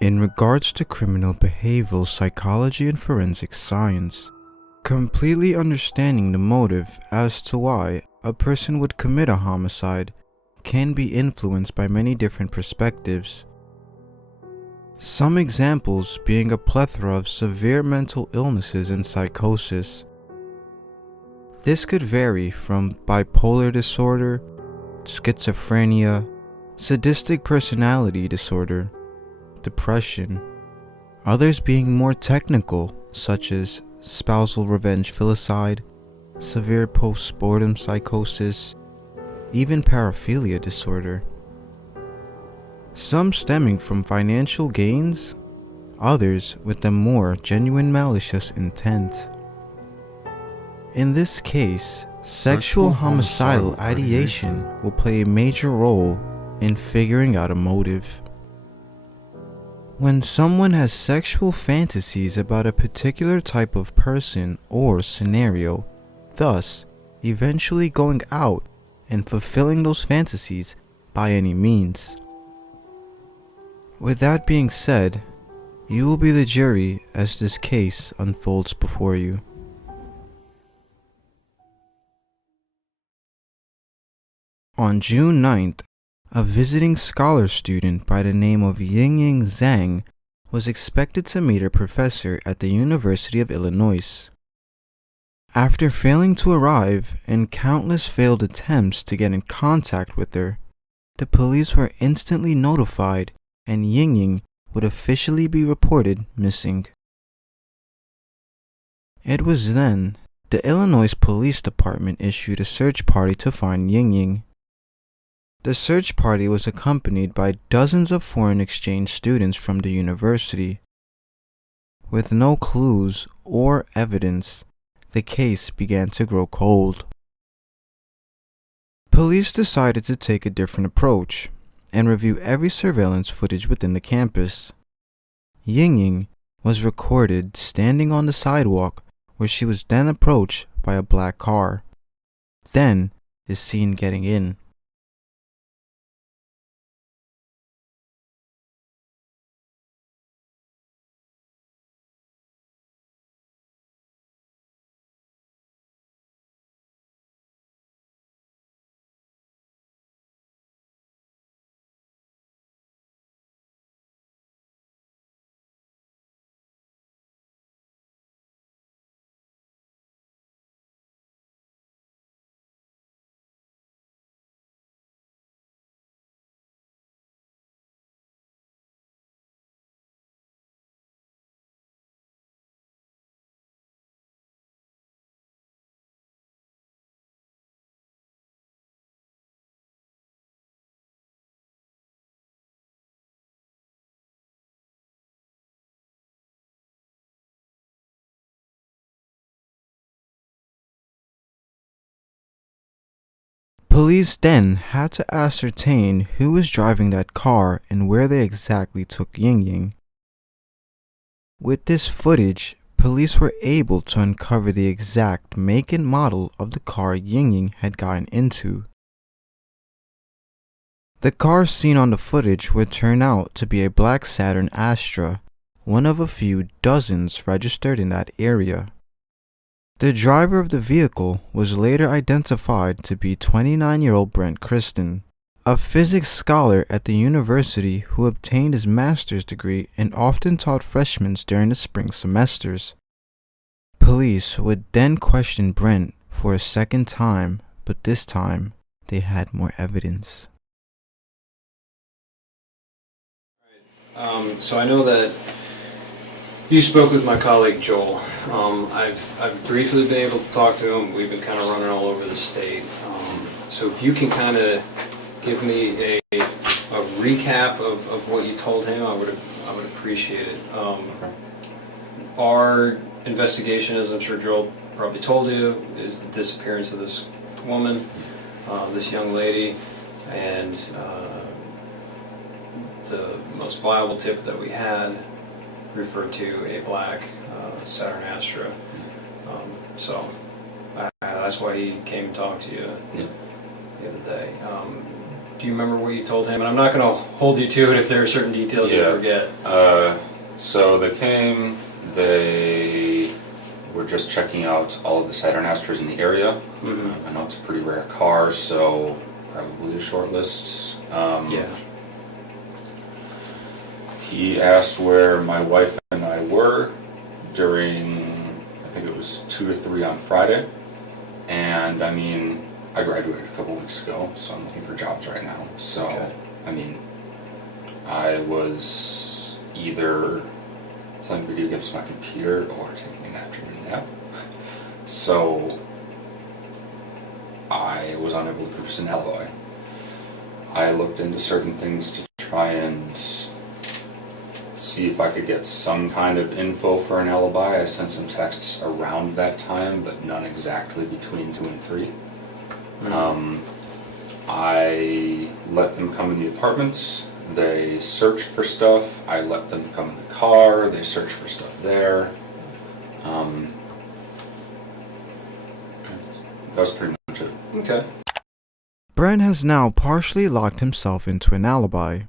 in regards to criminal behavioral psychology and forensic science. Completely understanding the motive as to why a person would commit a homicide can be influenced by many different perspectives. Some examples being a plethora of severe mental illnesses and psychosis. This could vary from bipolar disorder, schizophrenia, sadistic personality disorder, depression, others being more technical such as spousal revenge filicide, severe postpartum psychosis, even paraphilia disorder. Some stemming from financial gains, others with a more genuine malicious intent. In this case, sexual homicidal ideation will play a major role in figuring out a motive. When someone has sexual fantasies about a particular type of person or scenario, thus eventually going out and fulfilling those fantasies by any means. With that being said, you will be the jury as this case unfolds before you. On June 9th, a visiting scholar student by the name of Yingying Zhang was expected to meet a professor at the University of Illinois. After failing to arrive and countless failed attempts to get in contact with her, the police were instantly notified and Yingying would officially be reported missing. It was then the Illinois Police Department issued a search party to find Yingying. The search party was accompanied by dozens of foreign exchange students from the university. With no clues or evidence, the case began to grow cold. Police decided to take a different approach and review every surveillance footage within the campus. Yingying was recorded standing on the sidewalk where she was then approached by a black car, then is seen getting in. Police then had to ascertain who was driving that car and where they exactly took Yingying. With this footage, police were able to uncover the exact make and model of the car Yingying had gotten into. The car seen on the footage would turn out to be a black Saturn Astra, one of a few dozens registered in that area. The driver of the vehicle was later identified to be 29-year-old Brendt Christensen, a physics scholar at the university who obtained his master's degree and often taught freshmen during the spring semesters. Police would then question Brendt for a second time, but this time they had more evidence. So I know that you spoke with my colleague Joel. I've briefly been able to talk to him. We've been kind of running all over the state. So if you can kind of give me a recap of what you told him, I would appreciate it. Our investigation, as I'm sure Joel probably told you, is the disappearance of this woman, this young lady, and the most viable tip that we had referred to a black Saturn Astra. That's why he came and talked to you the other day. Do you remember what you told him? And I'm not going to hold you to it if there are certain details you forget. So they came, they were just checking out all of the Saturn Astros in the area. Mm-hmm. I know it's a pretty rare car, so probably a short list. Yeah. He asked where my wife and I were during, I think it was 2 to 3 on Friday. And I mean, I graduated a couple weeks ago, so I'm looking for jobs right now. So, okay. I mean, I was either playing video games on my computer or taking a nap during that. So, I was unable to produce an alibi. I looked into certain things to try and see if I could get some kind of info for an alibi. I sent some texts around that time, but none exactly between 2 and 3. I let them come in the apartment. They searched for stuff. I let them come in the car. They searched for stuff there. That was pretty much it. Okay. Brendt has now partially locked himself into an alibi.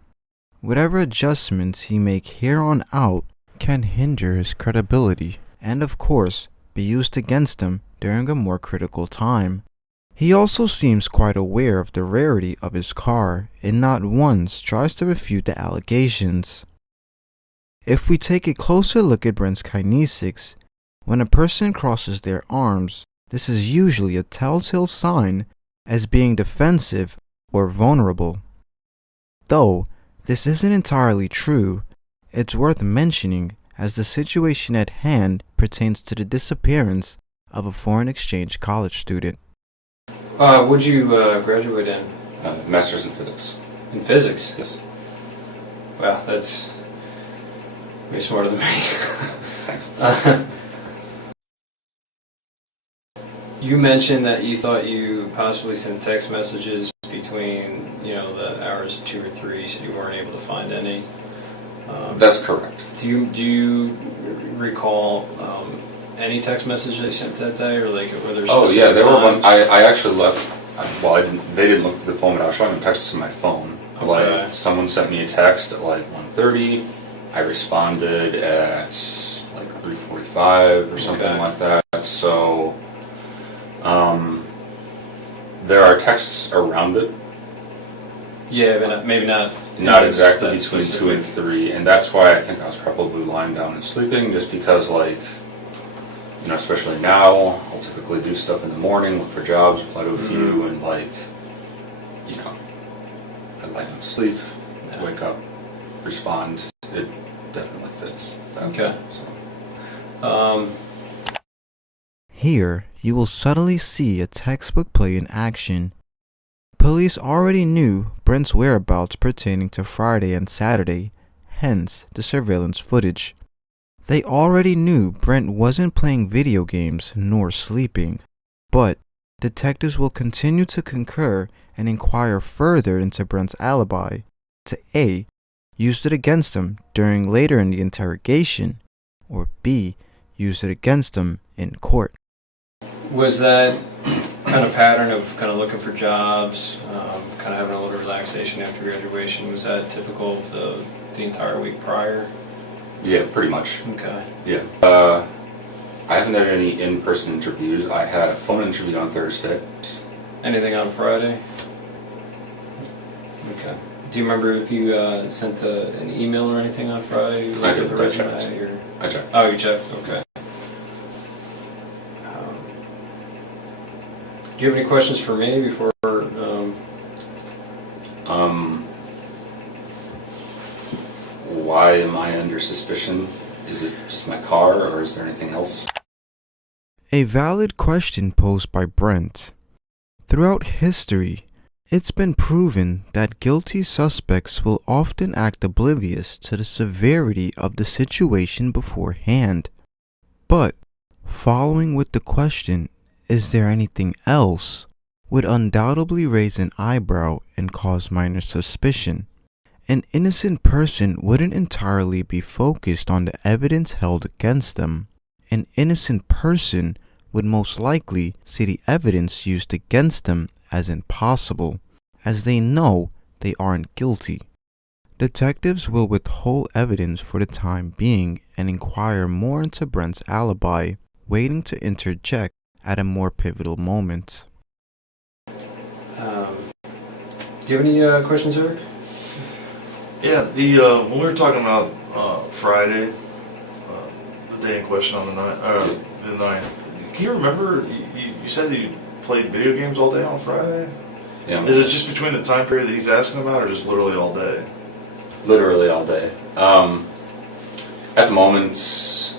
Whatever adjustments he make here on out can hinder his credibility and of course be used against him during a more critical time. He also seems quite aware of the rarity of his car and not once tries to refute the allegations. If we take a closer look at Brent's kinesics, when a person crosses their arms, this is usually a telltale sign as being defensive or vulnerable. Though this isn't entirely true, it's worth mentioning as the situation at hand pertains to the disappearance of a foreign exchange college student. What'd you graduate in? Master's in physics. In physics? Yes. Wow, that's way smarter than me. Thanks. You mentioned that you thought you possibly sent text messages between, the hours of 2 or 3, so you weren't able to find any. That's correct. Do you recall any text messages they sent that day, or were there? Oh yeah, there were times? one. I actually left. Well, I didn't. They didn't look through the phone, but I was showing them texts on my phone. Okay. Like someone sent me a text at like 1:30. I responded at like 3:45 or something like that. So, there are texts around it. Yeah, but maybe not. Not exactly between specific. 2 and 3, and that's why I think I was probably lying down and sleeping, just because especially now, I'll typically do stuff in the morning, look for jobs, apply to a few, and I lie down to sleep, wake up, respond. It definitely fits. Okay. So. Here, you will subtly see a textbook play in action. Police already knew Brent's whereabouts pertaining to Friday and Saturday, hence the surveillance footage. They already knew Brendt wasn't playing video games nor sleeping, but detectives will continue to concur and inquire further into Brent's alibi to A. use it against him during later in the interrogation, or B. use it against him in court. Was that kind of pattern of kind of looking for jobs, kind of having a little relaxation after graduation, was that typical of the entire week prior? Yeah, pretty much. Okay. Yeah. I haven't had any in-person interviews. I had a phone interview on Thursday. Anything on Friday? Okay. Do you remember if you sent an email or anything on Friday? I did. The I checked. resume, or? I checked. Oh, you checked? Okay. Do you have any questions for me before? Why am I under suspicion? Is it just my car, or is there anything else? A valid question posed by Brendt. Throughout history, it's been proven that guilty suspects will often act oblivious to the severity of the situation beforehand. But, following with the question, is there anything else, would undoubtedly raise an eyebrow and cause minor suspicion. An innocent person wouldn't entirely be focused on the evidence held against them. An innocent person would most likely see the evidence used against them as impossible, as they know they aren't guilty. Detectives will withhold evidence for the time being and inquire more into Brent's alibi, waiting to interject at a more pivotal moment. Do you have any questions, Eric? Yeah, when we were talking about Friday, the day in question on the night, can you remember, you said you played video games all day on Friday? Yeah. Is it just between the time period that he's asking about, or just literally all day? Literally all day. At the moment,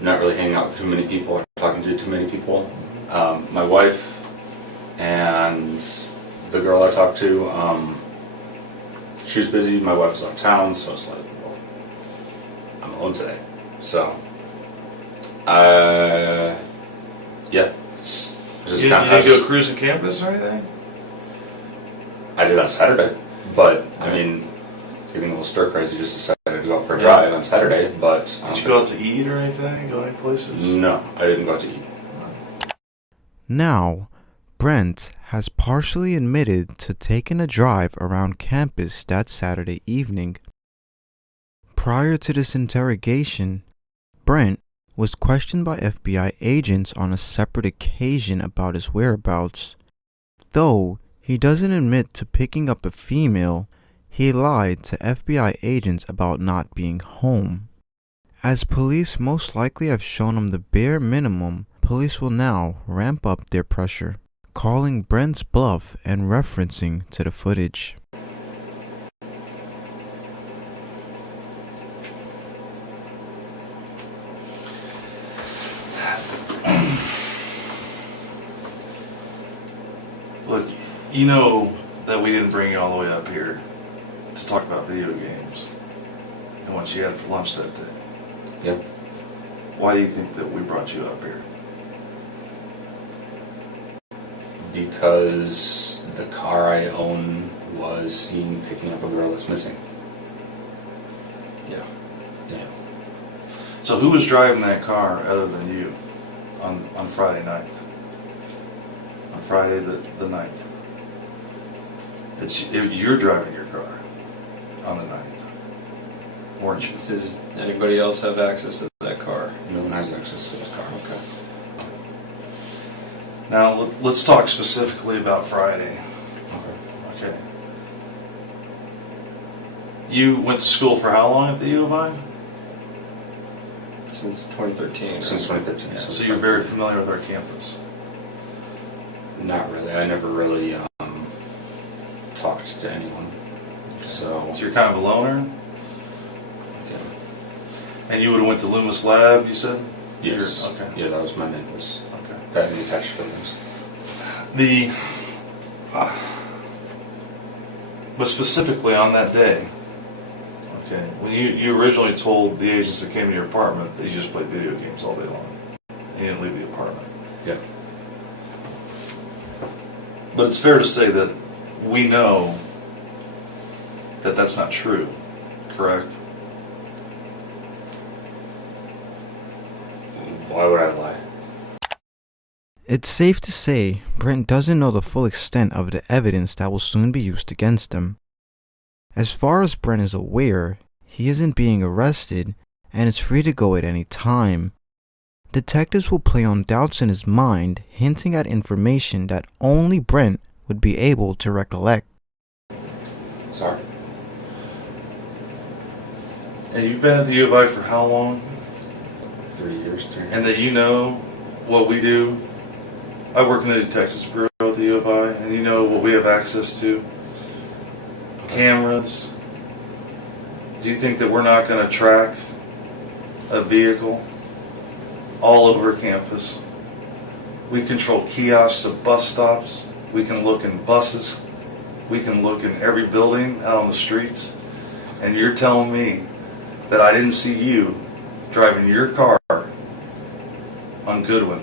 not really hanging out with too many people or talking to too many people. My wife and the girl I talked to, she was busy. My wife was out of town, so it's like, well, I'm alone today. So, yeah. You didn't go cruising campus or anything? I did on Saturday, but I mean, getting a little stir crazy, just decided to go out for a drive on Saturday. But did you go out to eat or anything? Go any places? No, I didn't go out to eat. Now, Brendt has partially admitted to taking a drive around campus that Saturday evening. Prior to this interrogation, Brendt was questioned by FBI agents on a separate occasion about his whereabouts. Though he doesn't admit to picking up a female, he lied to FBI agents about not being home. As police most likely have shown him the bare minimum, police will now ramp up their pressure, calling Brent's bluff and referencing to the footage. Look, you know that we didn't bring you all the way up here to talk about video games and what you had for lunch that day. Yep. Why do you think that we brought you up here? Because the car I own was seen picking up a girl that's missing. Yeah. Yeah. So who was driving that car other than you on Friday night? On Friday the 9th. You're driving your car on the 9th, weren't you? Does anybody else have access to that car? No one has access to the car. Okay. Now let's talk specifically about Friday. Okay. You went to school for how long at the U of I? Since 2013. Since 2013. Yeah, so you're very familiar with our campus. Not really. I never really talked to anyone. So you're kind of a loner? Okay. And you would have went to Loomis Lab, you said? Yes. Okay. Yeah, that was my main place. Okay. That and the attached films. But specifically on that day, okay, when you originally told the agents that came to your apartment that you just played video games all day long. And you didn't leave the apartment. Yeah. But it's fair to say that we know that that's not true, correct? Why would I lie? It's safe to say Brendt doesn't know the full extent of the evidence that will soon be used against him. As far as Brendt is aware, he isn't being arrested and is free to go at any time. Detectives will play on doubts in his mind, hinting at information that only Brendt would be able to recollect. Sorry. And you've been at the U of I for how long? 3 years. And that you know what we do? I work in the Detectives Bureau at the U of I, and you know what we have access to? Cameras. Do you think that we're not going to track a vehicle all over campus? We control kiosks to bus stops. We can look in buses. We can look in every building out on the streets. And you're telling me that I didn't see you driving your car on Goodwin,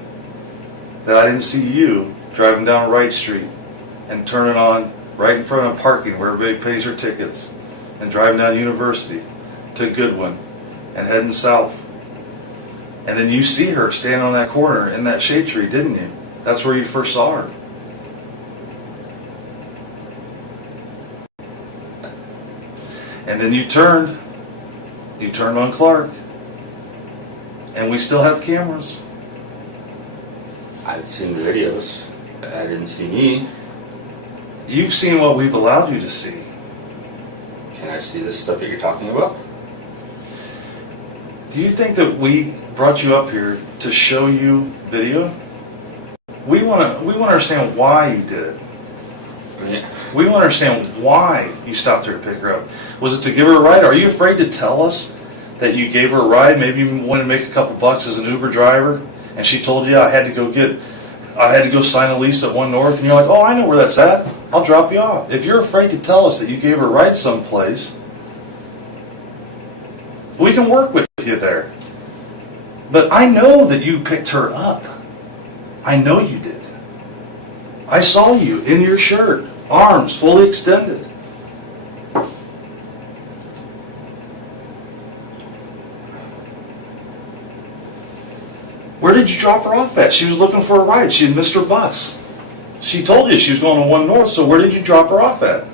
that I didn't see you driving down Wright Street and turning on right in front of parking where everybody pays their tickets and driving down University to Goodwin and heading south. And then you see her standing on that corner in that shade tree, didn't you? That's where you first saw her. then you turned on Clark. And we still have cameras. I've seen the videos. I didn't see me. You've seen what we've allowed you to see. Can I see this stuff that you're talking about? Do you think that we brought you up here to show you video? We want to understand why you did it. Yeah. We want to understand why you stopped her to pick her up. Was it to give her a ride? Are you afraid to tell us that you gave her a ride? Maybe you wanted to make a couple bucks as an Uber driver, and she told you I had to go sign a lease at One North, and you're like, oh, I know where that's at. I'll drop you off. If you're afraid to tell us that you gave her a ride someplace, we can work with you there. But I know that you picked her up. I know you did. I saw you in your shirt, arms fully extended. Where did you drop her off at? She was looking for a ride. She had missed her bus. She told you she was going to One North, so where did you drop her off at?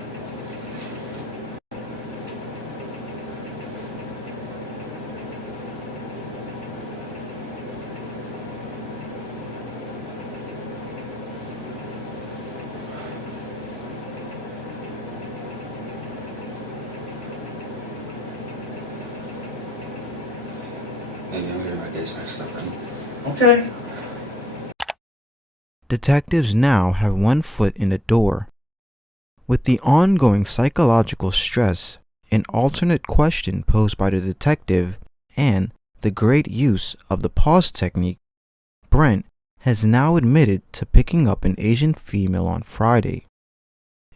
Maybe I'm getting my days mixed up then. Okay. Detectives now have one foot in the door. With the ongoing psychological stress, an alternate question posed by the detective, and the great use of the pause technique, Brendt has now admitted to picking up an Asian female on Friday.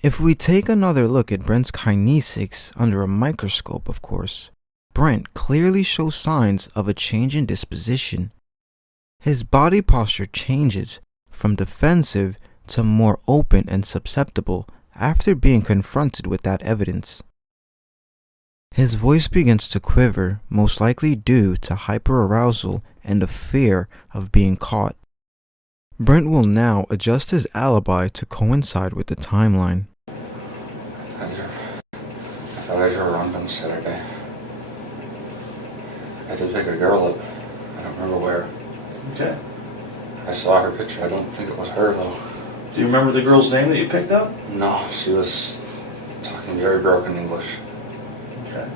If we take another look at Brent's kinesics under a microscope, of course, Brendt clearly shows signs of a change in disposition. His body posture changes from defensive to more open and susceptible after being confronted with that evidence. His voice begins to quiver, most likely due to hyperarousal and the fear of being caught. Brendt will now adjust his alibi to coincide with the timeline. I thought I drove around on Saturday. I did pick a girl up. I don't remember where. Okay. I saw her picture. I don't think it was her, though. Do you remember the girl's name that you picked up? No, she was talking very broken English. Okay.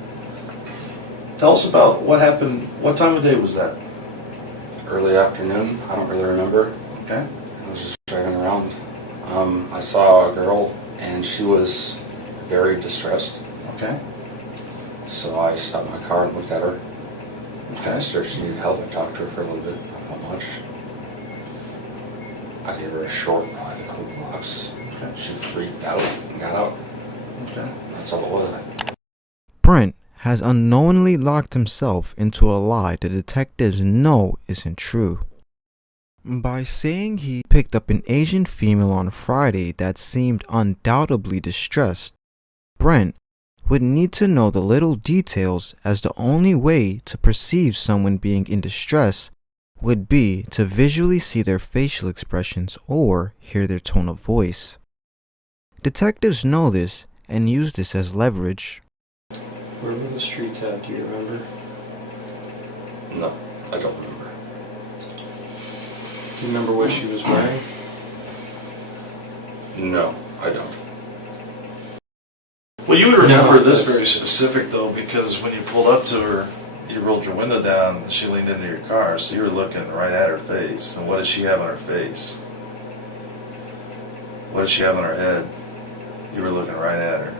Tell us about what happened. What time of day was that? Early afternoon. I don't really remember. Okay. I was just driving around. I saw a girl, and she was very distressed. Okay. So I stopped my car and looked at her. I Okay. asked her if she needed help. I talked to her for a little bit, not much. I gave her a short ride, a couple blocks. Okay. She freaked out and got out. Okay. That's all it was. Brendt has unknowingly locked himself into a lie the detectives know isn't true. By saying he picked up an Asian female on Friday that seemed undoubtedly distressed, Brendt would need to know the little details, as the only way to perceive someone being in distress would be to visually see their facial expressions or hear their tone of voice. Detectives know this and use this as leverage. Where were the streets at? Do you remember? No, I don't remember. Do you remember what she was wearing? No, I don't. Well, you would remember No, this that's- very specific, though, because when you pulled up to her, you rolled your window down and she leaned into your car, so you were looking right at her face. And what does she have on her face? What does she have on her head? You were looking right at her.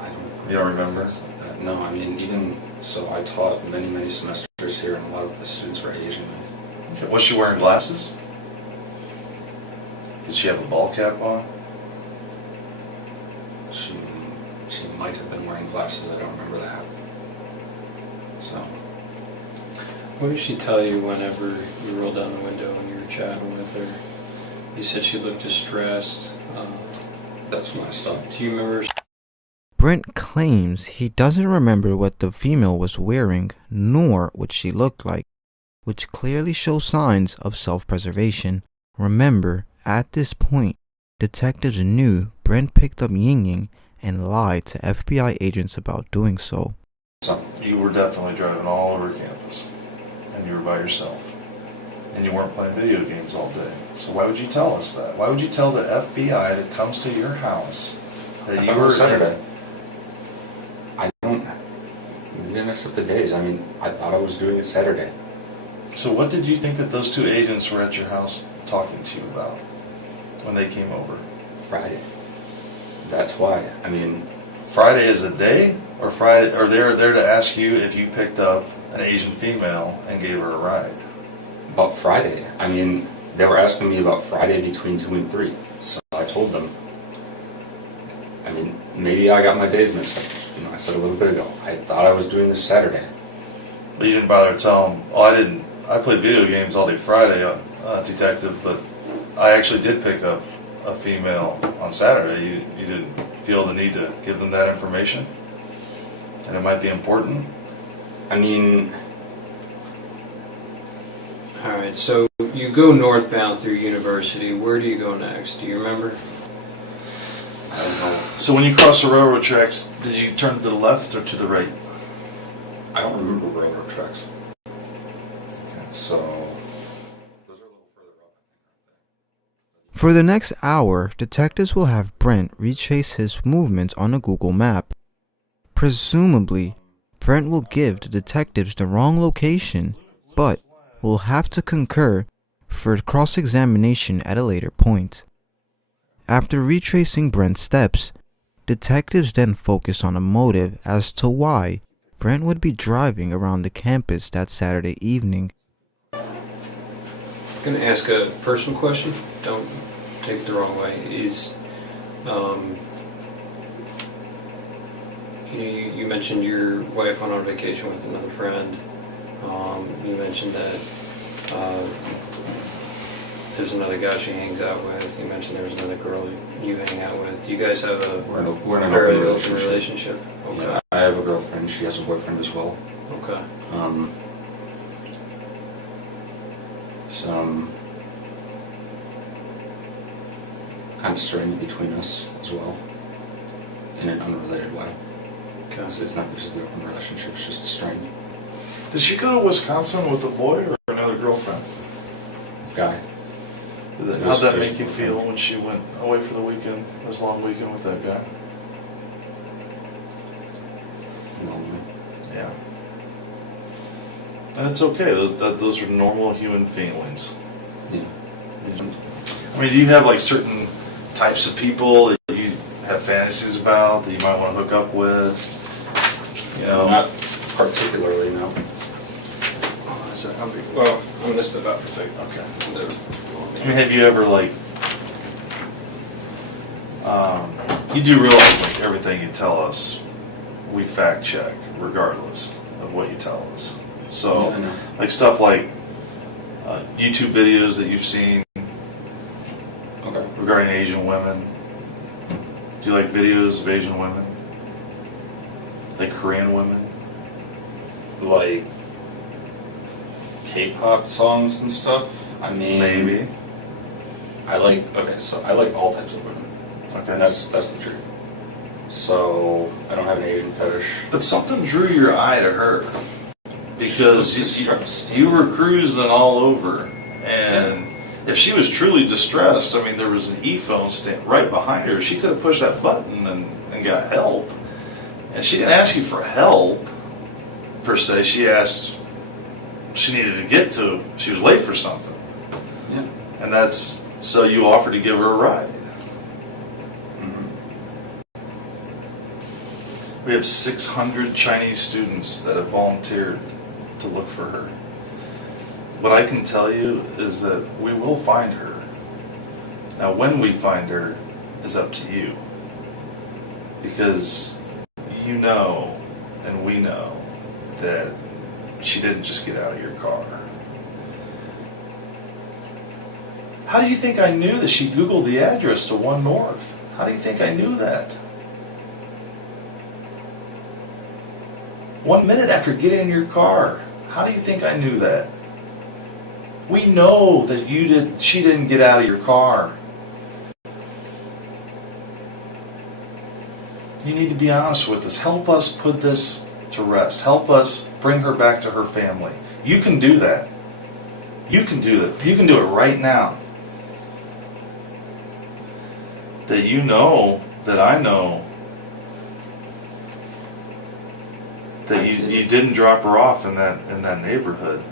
I don't. You don't remember? Things like that. No, I mean, even so, I taught many semesters here, and a lot of the students were Asian. Okay. Was she wearing glasses? Did she have a ball cap on? She might have been wearing glasses. I don't remember that. So What did she tell you whenever you rolled down the window and you were chatting with her? You said she looked distressed. that's when I stopped. Do you remember? Brendt claims he doesn't remember what the female was wearing, nor what she looked like, which clearly shows signs of self-preservation. Remember, at this point, detectives knew Brendt picked up Yingying and lied to FBI agents about doing so. So, You were definitely driving all over campus, and you were by yourself, and you weren't playing video games all day. So why would you tell us that? Why would you tell the FBI that comes to your house that I you thought it were was Saturday. I don't. Maybe I mixed up the days. I mean, I thought I was doing it Saturday. So what did you think that those two agents were at your house talking to you about when they came over? Friday. That's why. I mean, Friday is a day, or Friday, or they're there to ask you if you picked up an Asian female and gave her a ride? about Friday. I mean, they were asking me about Friday between 2 and 3. So I told them. I mean, maybe I got my days mixed up. You know, I said a little bit ago. I thought I was doing this Saturday. But you didn't bother to tell them, oh, I didn't. I played video games all day Friday, detective, but I actually did pick up a female on Saturday. You didn't feel the need to give them that information? And it might be important? I mean, All right, so you go northbound through University. Where do you go next? Do you remember? I don't know. So when you cross the railroad tracks, did you turn to the left or to the right? I don't remember railroad tracks. So those are a little further up, I think. For the next hour, detectives will have Brendt retrace his movements on a Google map. Presumably, Brendt will give the detectives the wrong location, but will have to concur for cross-examination at a later point. After retracing Brent's steps, detectives then focus on a motive as to why Brendt would be driving around the campus that Saturday evening. I'm going to ask a personal question. Don't take it the wrong way. You mentioned your wife went on vacation with another friend. You mentioned that there's another guy she hangs out with. You mentioned there was another girl you hang out with. Do you guys have a We're in an fairly open open relationship? Okay. Yeah, I have a girlfriend. She has a boyfriend as well. Okay. Some kind of strain between us as well, in an unrelated way. Okay. It's not because of the open relationship, it's just a strain. Did she go to Wisconsin with a boy or another girlfriend? Guy. How'd that make you feel when she went away for the weekend, this long weekend with that guy? Lonely. Yeah. And it's okay. Those are normal human feelings. Yeah. I mean, do you have like certain types of people that you have fantasies about that you might want to hook up with? You know, Not particularly, no. Well, I'm just about to take. Okay. The, I mean, have you ever like? You do realize like everything you tell us, we fact check regardless of what you tell us. So, Yeah, I know. like stuff like YouTube videos that you've seen Okay. regarding Asian women. Do you like videos of Asian women? Like Korean women? Like K-pop songs and stuff. I mean, Maybe. I like all types of women. Okay. And that's the truth. So I don't have an Asian fetish. But something drew your eye to her because She was distressed. you were cruising all over, and if she was truly distressed, I mean, there was an e-phone stand right behind her. She could have pushed that button and got help. And she didn't ask you for help per se. She asked. She needed to get to. She was late for something, Yeah. and that's so you offered to give her a ride. Mm-hmm. We have 600 Chinese students that have volunteered to look for her. What I can tell you is that we will find her. Now, when we find her is up to you. Because you know, and we know, that she didn't just get out of your car. How do you think I knew that she Googled the address to 1 North? How do you think I knew that? 1 minute after getting in your car. How do you think I knew that? We know that she didn't get out of your car. You need to be honest with us. Help us put this to rest. Help us bring her back to her family. You can do that. You can do that. You can do it right now. That you know, that I know, that you didn't drop her off in that neighborhood.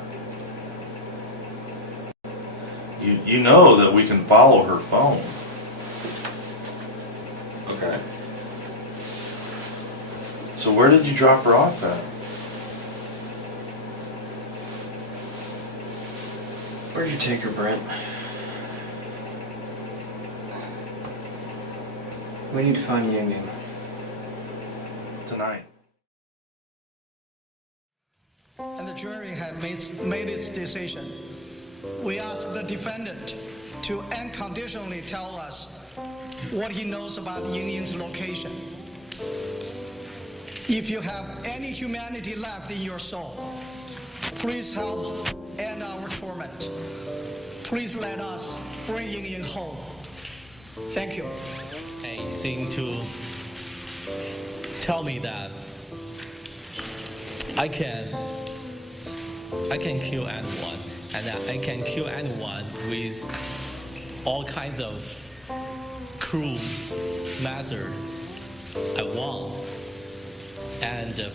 You know that we can follow her phone. Okay. So where did you drop her off at? Where'd you take her, Brent? We need to find Yingying. Tonight. And the jury had made its decision. We ask the defendant to unconditionally tell us what he knows about Yingying's location. If you have any humanity left in your soul, please help end our torment. Please let us bring Yingying home. Thank you. They seem to tell me that I can kill anyone, and that I can kill anyone with all kinds of cruel method I want, and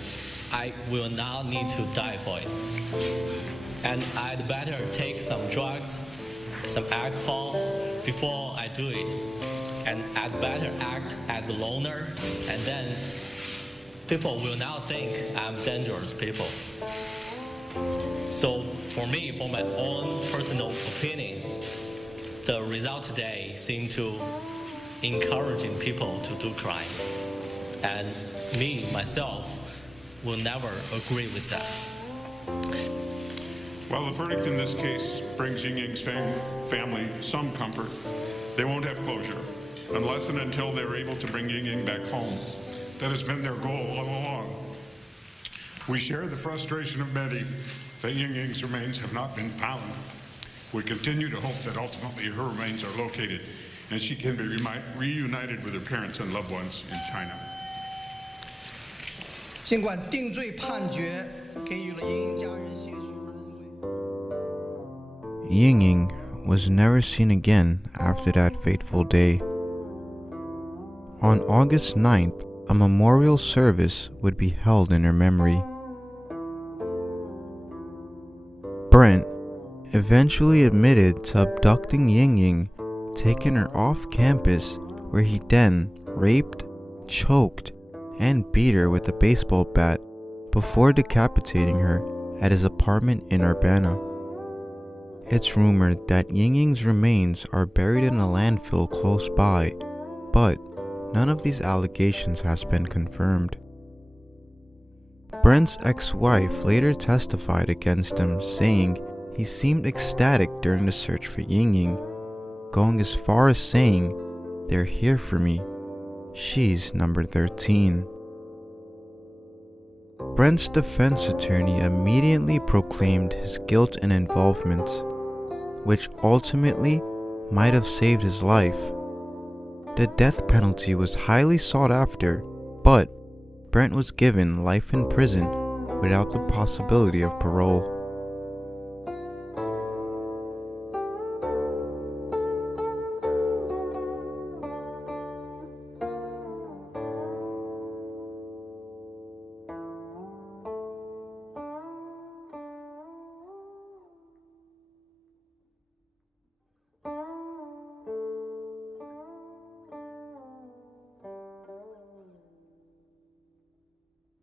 I will not need to die for it. And I'd better take some drugs, some alcohol before I do it. And I'd better act as a loner, and then people will not think I'm dangerous people. So for me, for my own personal opinion, the result today seemed to encouraging people to do crimes. And me, myself, will never agree with that. While the verdict in this case brings Yingying's family some comfort, they won't have closure unless and until they're able to bring Yingying back home. That has been their goal all along. We share the frustration of many that Yingying's remains have not been found. We continue to hope that ultimately her remains are located and she can be reunited with her parents and loved ones in China. 尽管定罪判决给予了Yingying家人些许安慰。 Yingying was never seen again after that fateful day. On August 9th, a memorial service would be held in her memory. Brendt eventually admitted to abducting Yingying, taking her off campus, where he then raped, choked, and beat her with a baseball bat before decapitating her at his apartment in Urbana. It's rumored that Yingying's remains are buried in a landfill close by, but none of these allegations has been confirmed. Brent's ex-wife later testified against him, saying he seemed ecstatic during the search for Yingying, going as far as saying, "They're here for me. She's number 13. Brent's defense attorney immediately proclaimed his guilt and involvement, which ultimately might have saved his life. The death penalty was highly sought after, but Brendt was given life in prison without the possibility of parole.